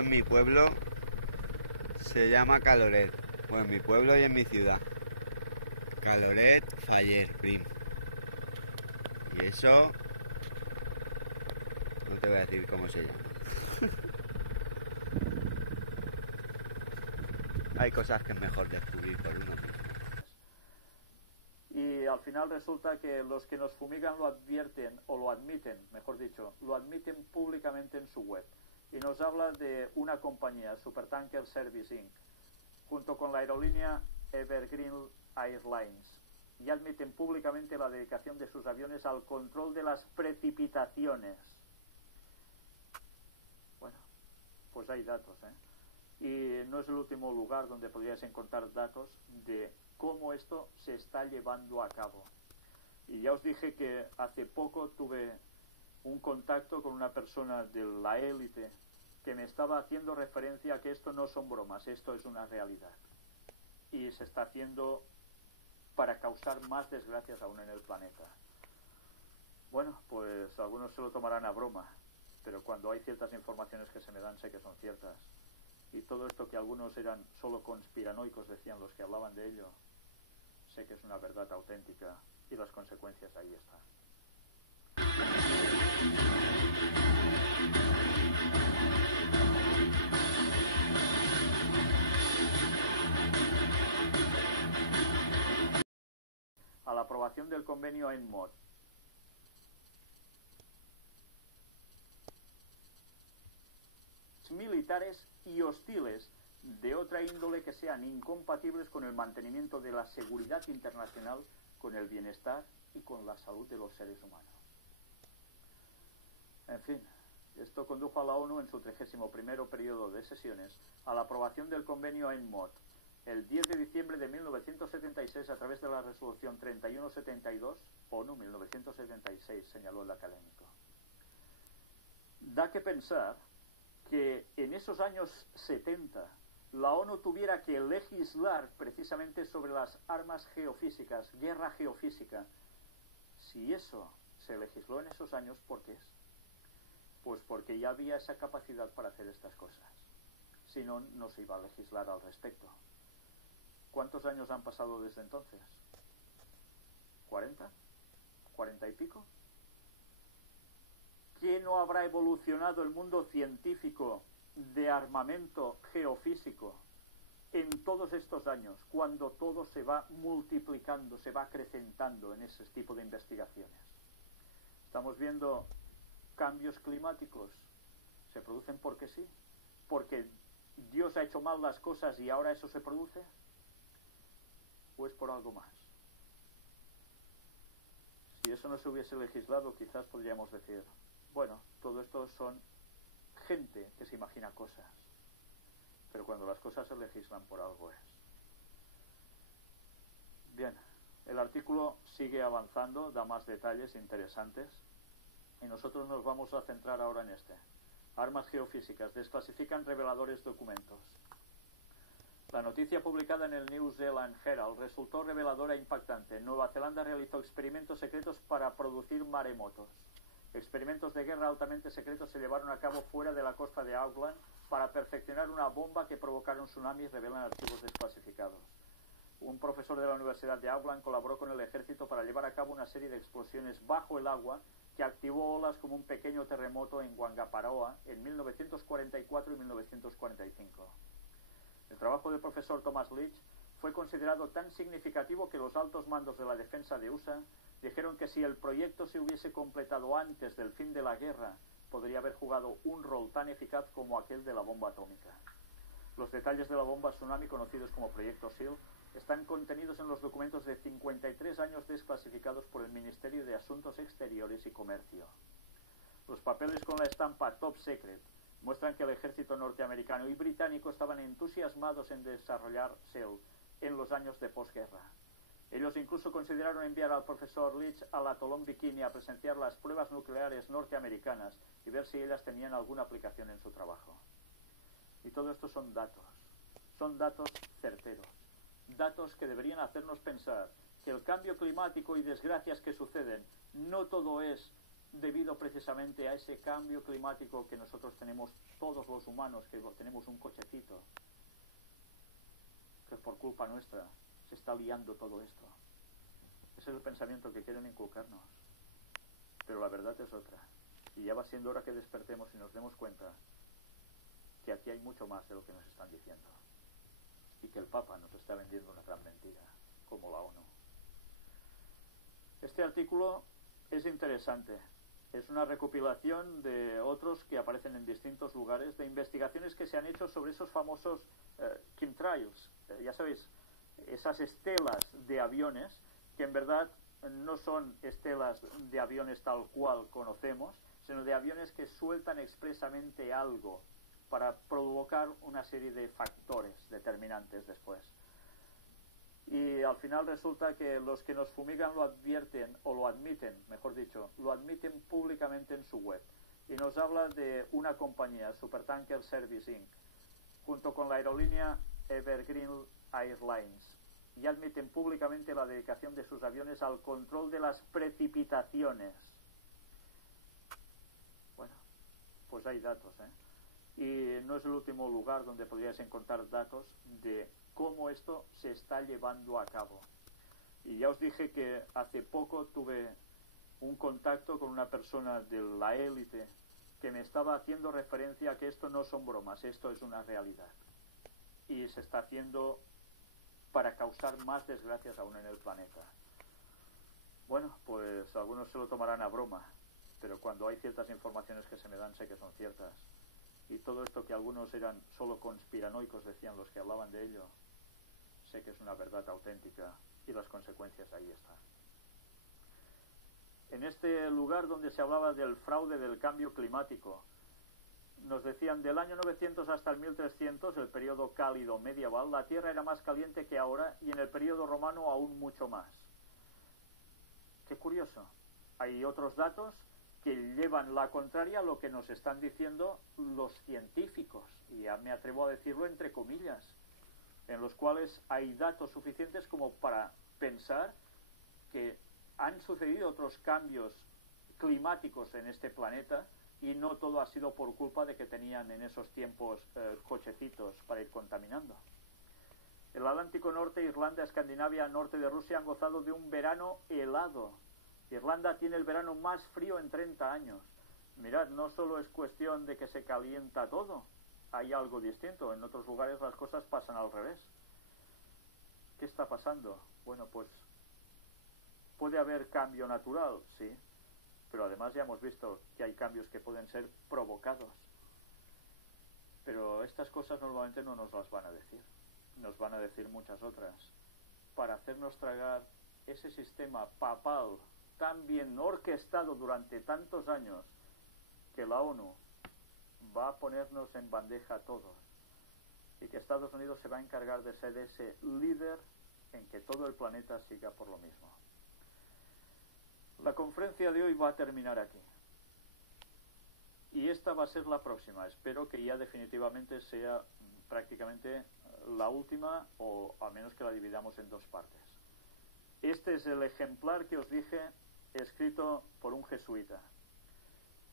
en mi pueblo se llama Caloret. Bueno, en mi pueblo y en mi ciudad. Caloret Faller Prim. Y eso... no te voy a decir cómo se llama. Hay cosas que es mejor descubrir por uno mismo. Y al final resulta que los que nos fumigan lo advierten, o lo admiten, mejor dicho, lo admiten públicamente en su web. Y nos habla de una compañía, Supertanker Service Inc., junto con la aerolínea Evergreen Airlines. Y admiten públicamente la dedicación de sus aviones al control de las precipitaciones. Bueno, pues hay datos, ¿eh? Y no es el último lugar donde podrías encontrar datos de cómo esto se está llevando a cabo. Y ya os dije que hace poco tuve un contacto con una persona de la élite que me estaba haciendo referencia a que esto no son bromas, esto es una realidad. Y se está haciendo para causar más desgracias aún en el planeta. Bueno, pues algunos se lo tomarán a broma, pero cuando hay ciertas informaciones que se me dan sé que son ciertas. Y todo esto que algunos eran solo conspiranoicos, decían los que hablaban de ello, sé que es una verdad auténtica y las consecuencias ahí están. A la aprobación del convenio AIMMOD. Militares y hostiles de otra índole que sean incompatibles con el mantenimiento de la seguridad internacional, con el bienestar y con la salud de los seres humanos. En fin, esto condujo a la ONU en su 31º periodo de sesiones a la aprobación del convenio AIMMOD el 10 de diciembre de 1976 a través de la resolución 3172, ONU 1976, señaló el académico. Da que pensar que en esos años 70 la ONU tuviera que legislar precisamente sobre las armas geofísicas, guerra geofísica. Si eso se legisló en esos años, ¿por qué es? Pues porque ya había esa capacidad para hacer estas cosas. Si no, no se iba a legislar al respecto. ¿Cuántos años han pasado desde entonces? ¿40? ¿40 y pico? ¿Qué no habrá evolucionado el mundo científico de armamento geofísico en todos estos años, cuando todo se va multiplicando, se va acrecentando en ese tipo de investigaciones? Estamos viendo cambios climáticos. ¿Se producen porque sí? ¿Porque Dios ha hecho mal las cosas y ahora eso se produce? ¿O es por algo más? Si eso no se hubiese legislado, quizás podríamos decir, bueno, todo esto son gente que se imagina cosas. Pero cuando las cosas se legislan, por algo es. Bien, el artículo sigue avanzando, da más detalles interesantes. Y nosotros nos vamos a centrar ahora en este. Armas geofísicas desclasifican reveladores documentos. La noticia publicada en el New Zealand Herald resultó reveladora e impactante. Nueva Zelanda realizó experimentos secretos para producir maremotos. Experimentos de guerra altamente secretos se llevaron a cabo fuera de la costa de Auckland para perfeccionar una bomba que provocara un tsunami, revelan archivos desclasificados. Un profesor de la Universidad de Auckland colaboró con el ejército para llevar a cabo una serie de explosiones bajo el agua que activó olas como un pequeño terremoto en Whangaparoa en 1944 y 1945. El trabajo del profesor Thomas Leach fue considerado tan significativo que los altos mandos de la defensa de USA dijeron que si el proyecto se hubiese completado antes del fin de la guerra, podría haber jugado un rol tan eficaz como aquel de la bomba atómica. Los detalles de la bomba tsunami, conocidos como Proyecto SEAL, están contenidos en los documentos de 53 años desclasificados por el Ministerio de Asuntos Exteriores y Comercio. Los papeles con la estampa Top Secret muestran que el ejército norteamericano y británico estaban entusiasmados en desarrollar SEAL en los años de posguerra. Ellos incluso consideraron enviar al profesor Leach al atolón Bikini a presenciar las pruebas nucleares norteamericanas y ver si ellas tenían alguna aplicación en su trabajo. Y todo esto son datos certeros, datos que deberían hacernos pensar que el cambio climático y desgracias que suceden, no todo es debido precisamente a ese cambio climático que nosotros tenemos, todos los humanos, que tenemos un cochecito, que por culpa nuestra se está liando todo esto. Ese es el pensamiento que quieren inculcarnos. Pero la verdad es otra. Y ya va siendo hora que despertemos y nos demos cuenta que aquí hay mucho más de lo que nos están diciendo. Y que el Papa nos está vendiendo una gran mentira, como la ONU. Este artículo es interesante. Es una recopilación de otros que aparecen en distintos lugares, de investigaciones que se han hecho sobre esos famosos chemtrails. Ya sabéis, esas estelas de aviones, que en verdad no son estelas de aviones tal cual conocemos, sino de aviones que sueltan expresamente algo para provocar una serie de factores determinantes después. Y al final resulta que los que nos fumigan lo advierten, o lo admiten, mejor dicho, lo admiten públicamente en su web. Y nos habla de una compañía, Supertanker Service Inc., junto con la aerolínea Evergreen Airlines. Y admiten públicamente la dedicación de sus aviones al control de las precipitaciones. Bueno, pues hay datos, ¿eh? Y no es el último lugar donde podríais encontrar datos de cómo esto se está llevando a cabo. Y ya os dije que hace poco tuve un contacto con una persona de la élite que me estaba haciendo referencia a que esto no son bromas, esto es una realidad. Y se está haciendo para causar más desgracias aún en el planeta. Bueno, pues algunos se lo tomarán a broma, pero cuando hay ciertas informaciones que se me dan sé que son ciertas. Y todo esto que algunos eran solo conspiranoicos, decían los que hablaban de ello, sé que es una verdad auténtica y las consecuencias ahí están. En este lugar donde se hablaba del fraude del cambio climático, nos decían del año 900 hasta el 1300, el periodo cálido medieval, la Tierra era más caliente que ahora y en el periodo romano aún mucho más. Qué curioso. Hay otros datos que llevan la contraria a lo que nos están diciendo los científicos, y ya me atrevo a decirlo entre comillas, en los cuales hay datos suficientes como para pensar que han sucedido otros cambios climáticos en este planeta y no todo ha sido por culpa de que tenían en esos tiempos cochecitos para ir contaminando. El Atlántico Norte, Irlanda, Escandinavia, norte de Rusia han gozado de un verano helado. Irlanda tiene el verano más frío en 30 años. Mirad, no solo es cuestión de que se calienta todo, hay algo distinto. En otros lugares las cosas pasan al revés. ¿Qué está pasando? Bueno, pues puede haber cambio natural, sí, pero además ya hemos visto que hay cambios que pueden ser provocados. Pero estas cosas normalmente no nos las van a decir. Nos van a decir muchas otras, para hacernos tragar ese sistema papal tan bien orquestado durante tantos años que la ONU va a ponernos en bandeja a todos y que Estados Unidos se va a encargar de ser ese líder en que todo el planeta siga por lo mismo. La conferencia de hoy va a terminar aquí y esta va a ser la próxima. Espero que ya definitivamente sea prácticamente la última, o a menos que la dividamos en dos partes. Este es el ejemplar que os dije, escrito por un jesuita,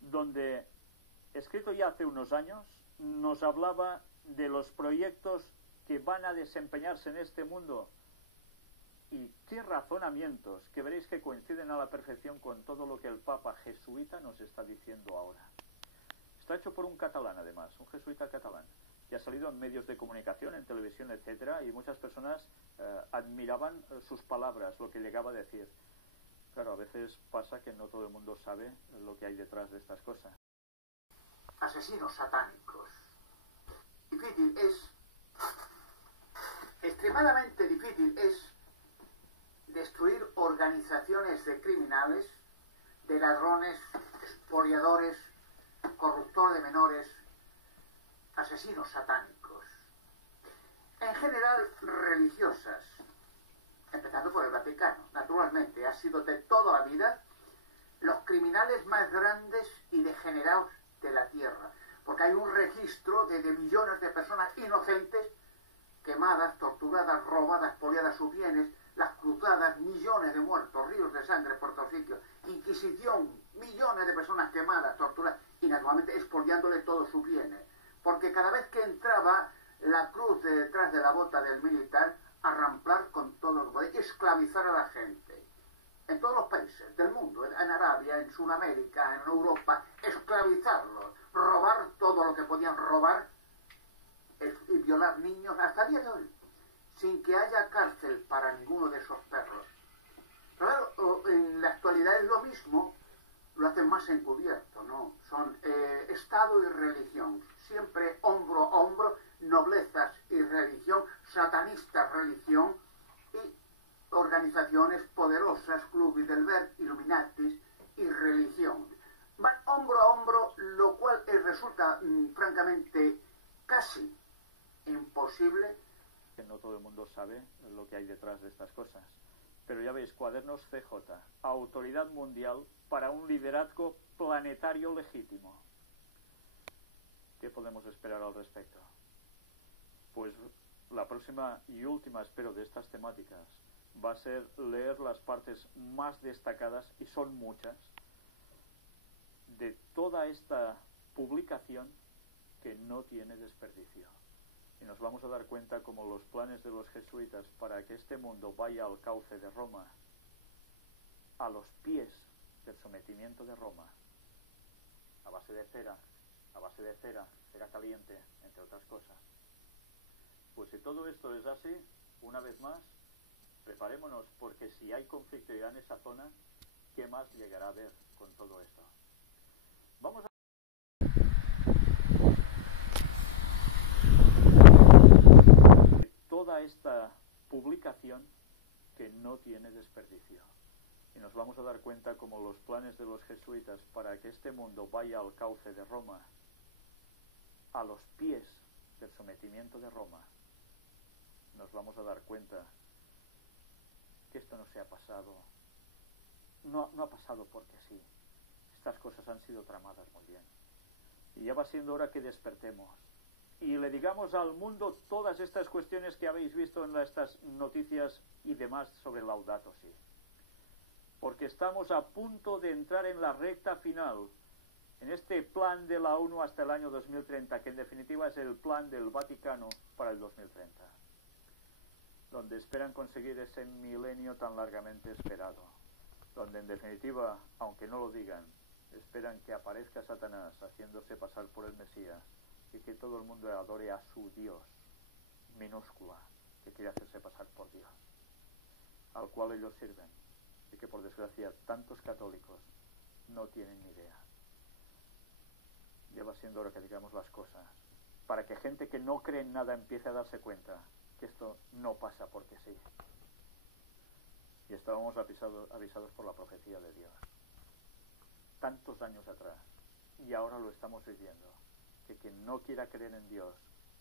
donde, escrito ya hace unos años, nos hablaba de los proyectos que van a desempeñarse en este mundo y qué razonamientos, que veréis que coinciden a la perfección con todo lo que el Papa jesuita nos está diciendo ahora. Está hecho por un catalán, además, un jesuita catalán, que ha salido en medios de comunicación, en televisión, etcétera, y muchas personas admiraban sus palabras, lo que llegaba a decir. Claro, a veces pasa que no todo el mundo sabe lo que hay detrás de estas cosas. Asesinos satánicos. Difícil es, extremadamente difícil es destruir organizaciones de criminales, de ladrones, expoliadores, corruptor de menores, asesinos satánicos. En general, religiosas, empezando por el Vaticano. Naturalmente, ha sido de toda la vida los criminales más grandes y degenerados de la tierra, porque hay un registro de millones de personas inocentes quemadas, torturadas, robadas, expoliadas sus bienes, las cruzadas, millones de muertos, ríos de sangre por todos sitios, Inquisición, millones de personas quemadas, torturadas, y naturalmente expoliándole todos sus bienes. Porque cada vez que entraba la cruz de detrás de la bota del militar, a ramplar con todo lo que podía, esclavizar a la gente. En todos los países del mundo, en Arabia, en Sudamérica, en Europa, esclavizarlos, robar todo lo que podían robar y violar niños hasta el día de hoy, sin que haya cárcel para ninguno de esos perros. Claro, en la actualidad es lo mismo, lo hacen más encubierto, ¿no? Son Estado y religión, siempre hombro a hombro, noblezas y religión, satanistas, religión, y organizaciones poderosas, Club Bilderberg, Illuminatis y religión. Van hombro a hombro, lo cual resulta francamente casi imposible. No todo el mundo sabe lo que hay detrás de estas cosas. Pero ya veis, Cuadernos CJ, autoridad mundial para un liderazgo planetario legítimo. ¿Qué podemos esperar al respecto? Pues la próxima y última, espero, de estas temáticas va a ser leer las partes más destacadas, y son muchas, de toda esta publicación que no tiene desperdicio. Y nos vamos a dar cuenta como los planes de los jesuitas para que este mundo vaya al cauce de Roma, a los pies del sometimiento de Roma, a base de cera, cera caliente, entre otras cosas. Pues si todo esto es así, una vez más, preparémonos, porque si hay conflictividad en esa zona, ¿qué más llegará a haber con todo esto? Vamos a... Toda esta publicación que no tiene desperdicio. Y nos vamos a dar cuenta como los planes de los jesuitas para que este mundo vaya al cauce de Roma, a los pies del sometimiento de Roma, nos vamos a dar cuenta que esto no se ha pasado, no ha pasado porque sí. Estas cosas han sido tramadas muy bien. Y ya va siendo hora que despertemos y le digamos al mundo todas estas cuestiones que habéis visto en estas noticias y demás sobre Laudato Si. Porque estamos a punto de entrar en la recta final, en este plan de la ONU hasta el año 2030, que en definitiva es el plan del Vaticano para el 2030, donde esperan conseguir ese milenio tan largamente esperado, donde en definitiva, aunque no lo digan, esperan que aparezca Satanás haciéndose pasar por el Mesías y que todo el mundo adore a su Dios minúscula, que quiere hacerse pasar por Dios, al cual ellos sirven, y que por desgracia tantos católicos no tienen ni idea. Ya va siendo hora que digamos las cosas, para que gente que no cree en nada empiece a darse cuenta que esto no pasa porque sí. Y estábamos avisados por la profecía de Dios tantos años atrás, y ahora lo estamos viviendo, que quien no quiera creer en Dios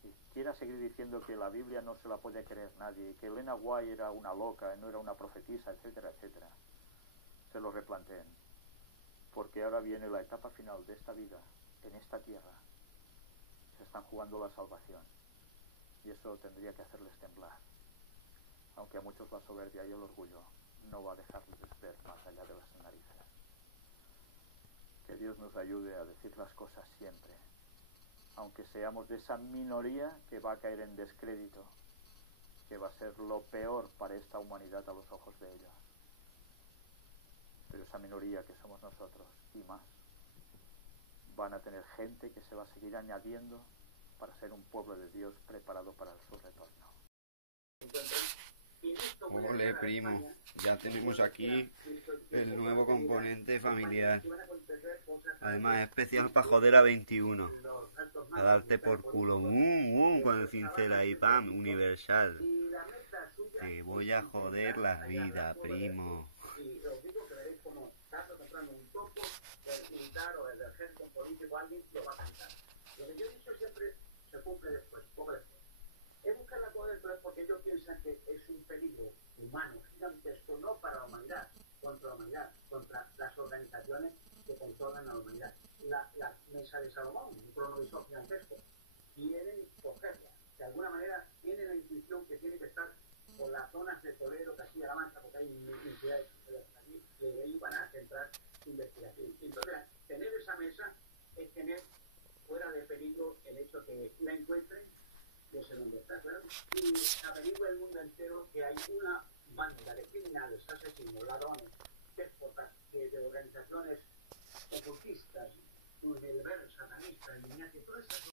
y quiera seguir diciendo que la Biblia no se la puede creer nadie, y que Elena White era una loca, no era una profetisa, etcétera, etcétera, se lo replanteen, porque ahora viene la etapa final de esta vida en esta tierra. Se están jugando la salvación, y eso tendría que hacerles temblar, aunque a muchos la soberbia y el orgullo no va a dejarles ver más allá de las narices. Que Dios nos ayude a decir las cosas siempre, aunque seamos de esa minoría que va a caer en descrédito, que va a ser lo peor para esta humanidad a los ojos de ellos. Pero esa minoría que somos nosotros y más, van a tener gente que se va a seguir añadiendo para ser un pueblo de Dios preparado para su retorno. Ole, primo, ya tenemos aquí el nuevo componente familiar. Además, especial para joder a 21. A darte por culo. Con el cincel ahí, pam, universal. Te voy a joder la vida, primo. Y os digo que veréis como tarde o temprano un poco el militar o el ejército político, alguien lo va a pensar. Lo que yo he dicho siempre se cumple después, poco después. Es buscar la cola del poder porque ellos piensan que es un peligro humano gigantesco, no para la humanidad, contra las organizaciones que controlan a la humanidad. La mesa de Salomón, un cronovisor gigantesco, quieren cogerla. De alguna manera tienen la intuición que tiene que estar por las zonas de Toledo, Castilla-La Mancha, porque hay ciudades aquí, y ahí van a centrar su investigación. Entonces, tener esa mesa es tener fuera de peligro el hecho que la encuentren, que es donde está, claro, y averigua el mundo entero que hay una banda de criminales, asesinos, ladrones, déspotas, de organizaciones ocultistas, universales, satanistas, todas esas